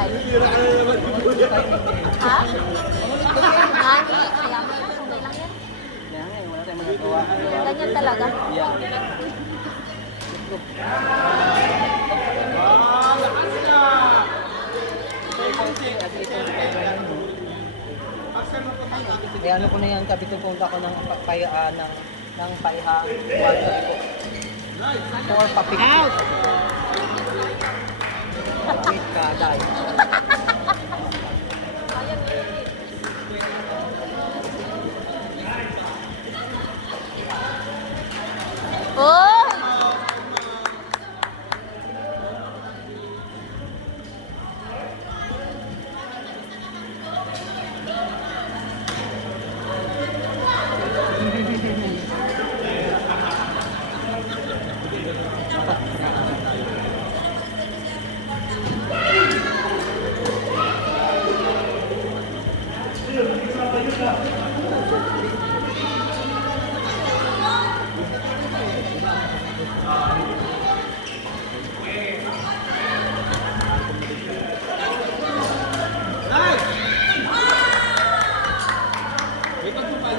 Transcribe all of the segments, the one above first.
live. Ha? Nani, kaya mo lang, sungay lang yan. Kaya nga, wala tayong magagawa. Ganyan talaga. Yeah. Kaya ano ko na yan, sabi ko punta ko ng payaan ng paihang. Or papik. Out! Wait ka, dahil. Oy!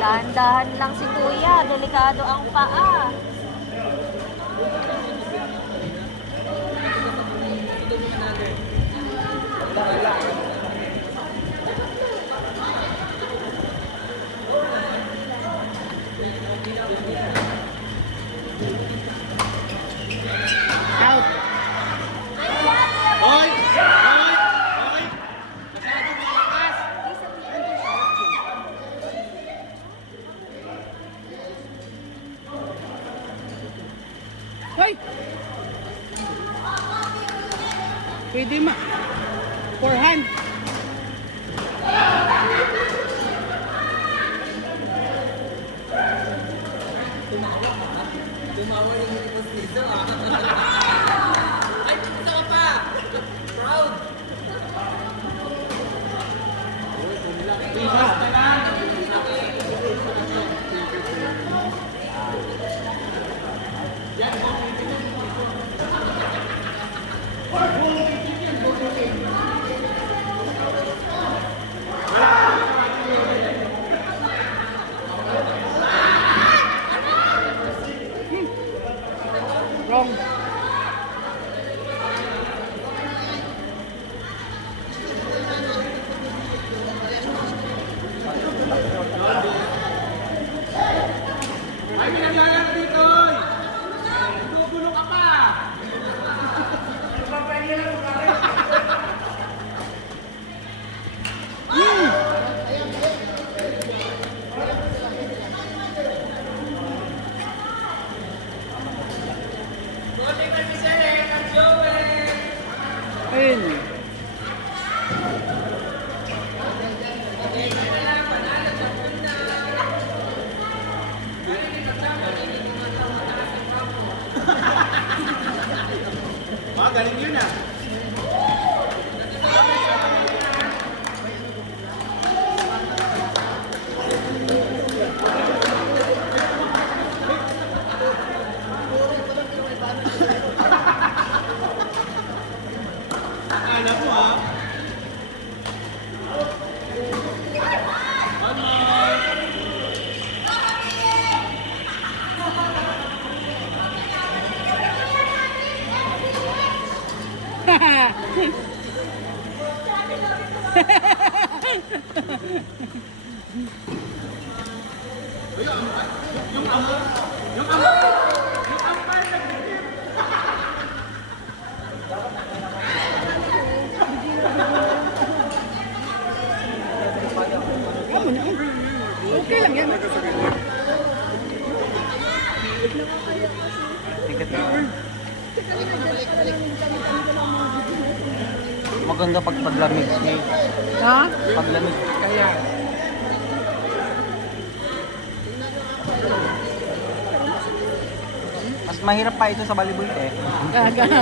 Dahan-dahan lang si Kuya, delikado ang paa. Out! Hoy! Hoy! Hoy! Masyadong malakas! Hoy! Pwede ma. Forehand. Tumawa yung ipos nito ah. Ay, pumunta ka pa! Proud! Bigas na lang! Wrong. Ay, pinaglalang dito! Gugulo ka pa! Ayun. Galing yun ah. Akala mo ah. Okay lang yan. Maganda pag paglamig. Ha? Paglamig. Kaya. Mas mahirap pa ito sa volleyball eh.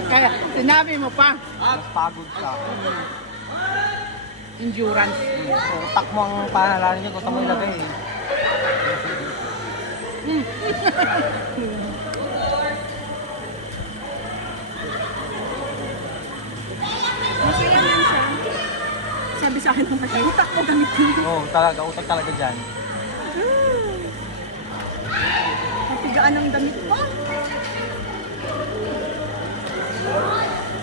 Kaya, sinabi mo pa. Mas pagod ka. Endurance. So, utak mo ang pahalalin niya kung saan mo ilagay eh. Masaya lang siya. sa akin ng matay. Utak mo gamitin. Oo, talaga. Utak talaga dyan. Mapigaan ang damit ko.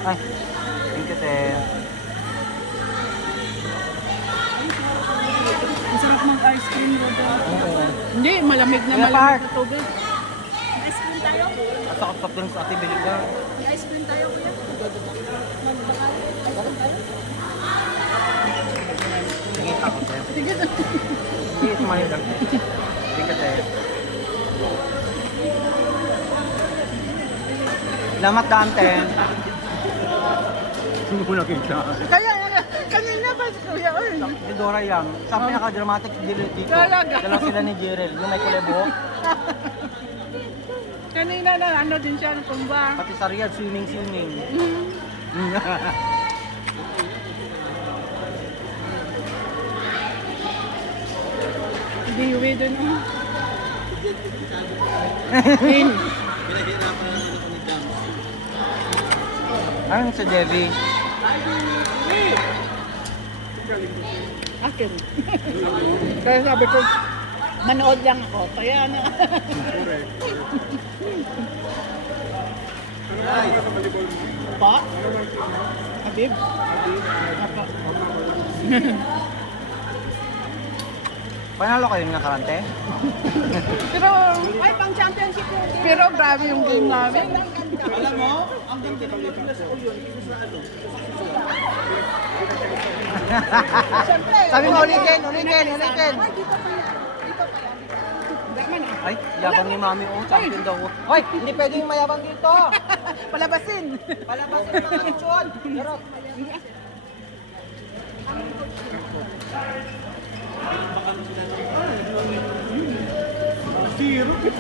Ay, thank you, te. Ang sarap mag-ice cream, Rodo. Oo. Hindi, malamig na Kuya malamig Park. na tubig. Ice cream tayo. At ako top drinks ate, bili ka. May ice cream tayo, kuya. Sige, ako, te. Sige, Sige, sumahin lang. Thank you, te. Salamat, Dante. Hindi ko nakita. Kaya, kanina ba si Kuya Earl? Si Dora Yang. Sa pinaka-dramatic dito. Talaga? Dalawa sila ni Jerel. Yung may kulay buhok. Kanina na ano din siya, tumba. Pati sa Riyadh, swimming. Biwi dun. Pinahirapan na ako ni Dams. Ayun si Devi. Akin. Kaya sabi ko, manood lang ako. Kaya na. Pa? Habib? Apa? Panalo kayo ng nakarante? Pero, Ay, pang championship yun. pero grabe yung game namin. Alam mo, ang ganda ng Douglas ko yun. Ito sa ano? Siyempre. Sabi mo, ulitin. Ay, yabang ni Mami, oh, champion daw. Hoy, hindi pwede yung mayabang dito. Palabasin. Palabasin ng mga lechon. Garot.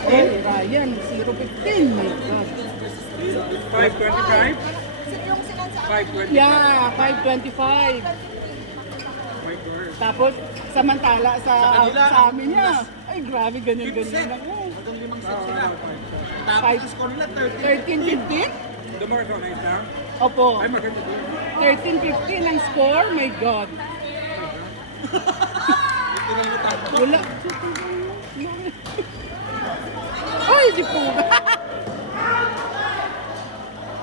Eh, Ryan, 0-15. My God. 525? Yung sinansa. 520? Yeah, 525. Tapos, samantala sa amin niya. Ay, grabe, ganyan-ganyan ako. Hanggang 5 sets sila. Five. Tapos score nila 13-15? The more organized now? Opo. Ay, maganda doon. 13-15 ang score? My God. Wala. Ay, di po ba?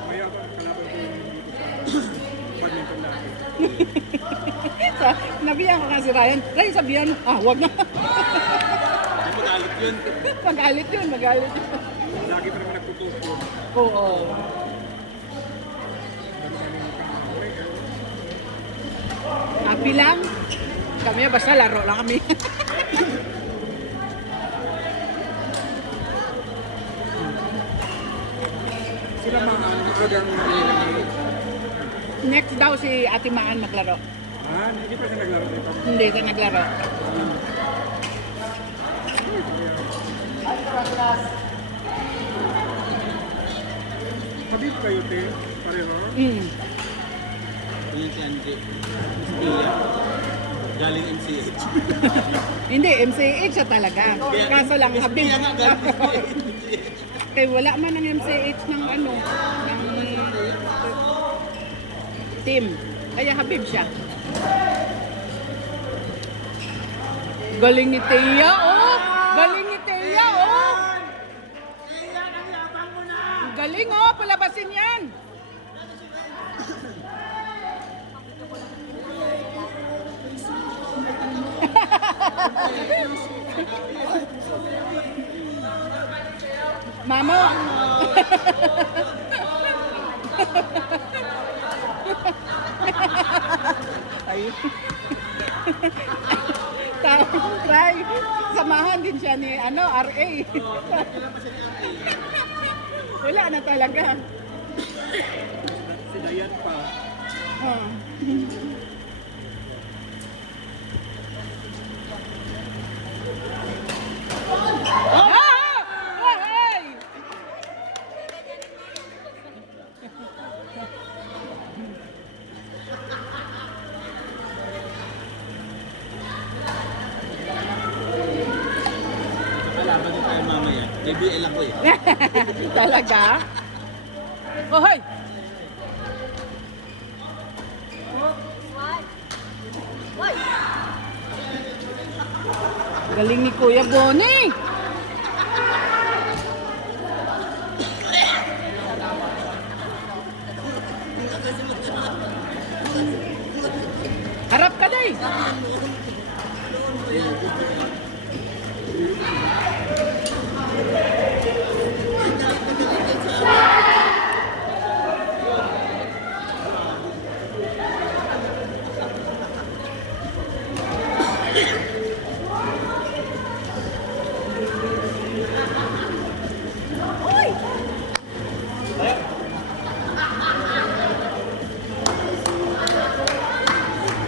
May ako kalaban ko yung dito sa badminton natin. Nabiyan ko kasi Ryan. Ryan, sabihan mo. Ah, wag na. Magalit yun. Magalit yun. Lagi pa naman nagtutupo. Oo. Happy lang. Kami, basta laro lang kami. Sila mga agang mga Next daw si Ate Maan maglaro. hindi pa siya naglaro dito. Hindi siya naglaro. Habib kayo, te. Pareho. Mm. Yun si Andre. Si Pia. Galing MCH. Hindi, MCH siya talaga. Kaso lang, Habib. Pia nga galing MCH. Kaya wala man ang MCH ng ano, ng team. Kaya Habib siya. Galing ni Tia, oh! Galing ni Tia, oh! Galing, oh! Palabasin yan! Mamo! Ay. Try. Samahan din siya ni ano, RA. Wala na talaga. Sila yan pa. Ah. Hey! Kalaban din tayo mamaya. May BL ako eh. Talaga? Oh, hoy! Galing ni Kuya Bonnie. Harap ka day.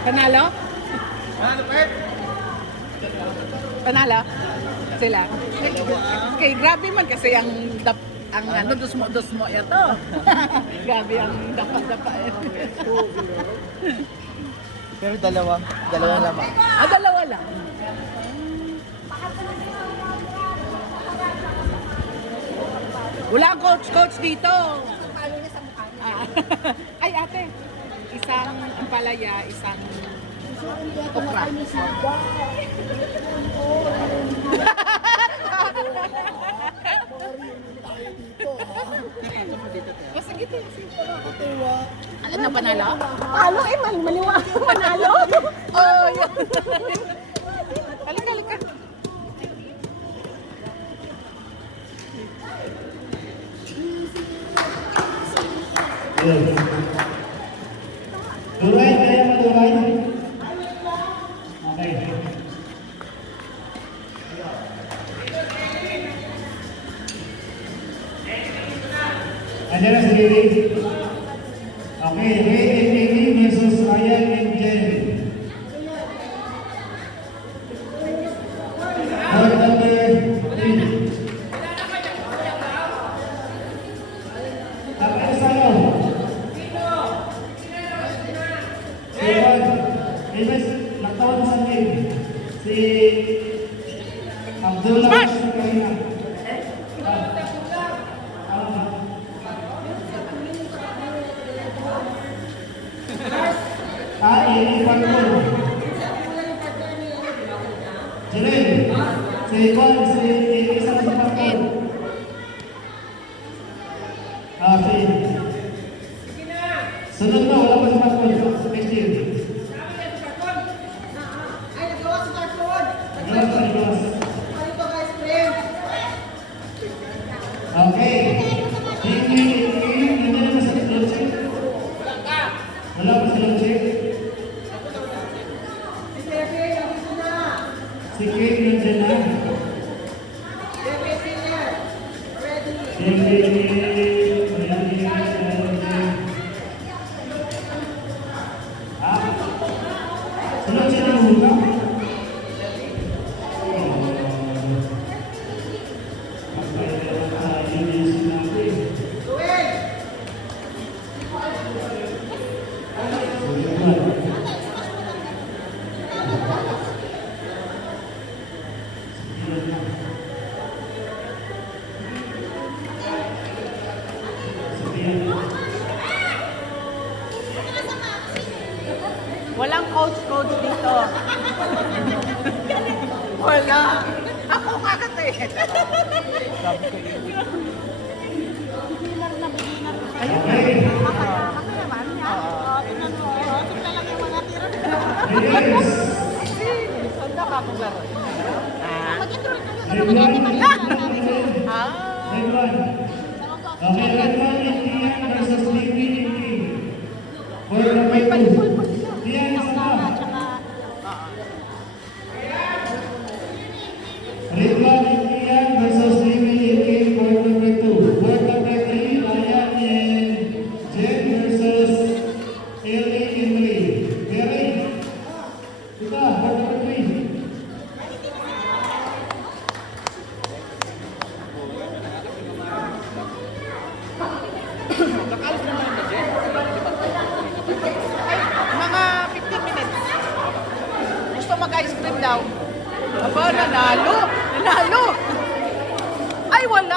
Panalo? Panalo? Sila? Kay grabe man kasi ang ano dos mo ito. Grabe ang dapa Pero dalawa lamang. Dalawa lang. Wala coach dito. Ay ate, isang ampalaya, isang okra. Basta gitu. Alam na panalo? Talo eh, maliwanag manalo. Oh, yun. Halika. Duray, kaya maduray? Okay. Ayan na si Lily. Okay, Ray and Amy versus Ryan and Jen. Board number 3. Tapos sa'yo. Si Juan. Imes, nagtawag sa akin. Si Abdullah sa kanina. Ini Pangkul. Jalil. Si Juan, si isang si Pangkul. Si sunod na, wala pa si Pangkul. Next year. Ay, nagawa sa cartoon. Nagawas. Ano ba guys, friends? Okay. Nandiyan na sa Lonche? Wala pa sa Lonche? Si Kate nandiyan na. Sunod siya ng hula. Walang coach dito. Wala. Ako kakate. Sabi ko yun. Saan ka akong laro? May palipol pa sila. Ridwan Indian versus Living UK, board number 2. Board number 3, Ryan and Jen versus Ellie and Marie. Mary, ito, board number 3. Mga 15 minutes. Gusto mag-ice cream daw. Aba, nanalo. Ay, wala.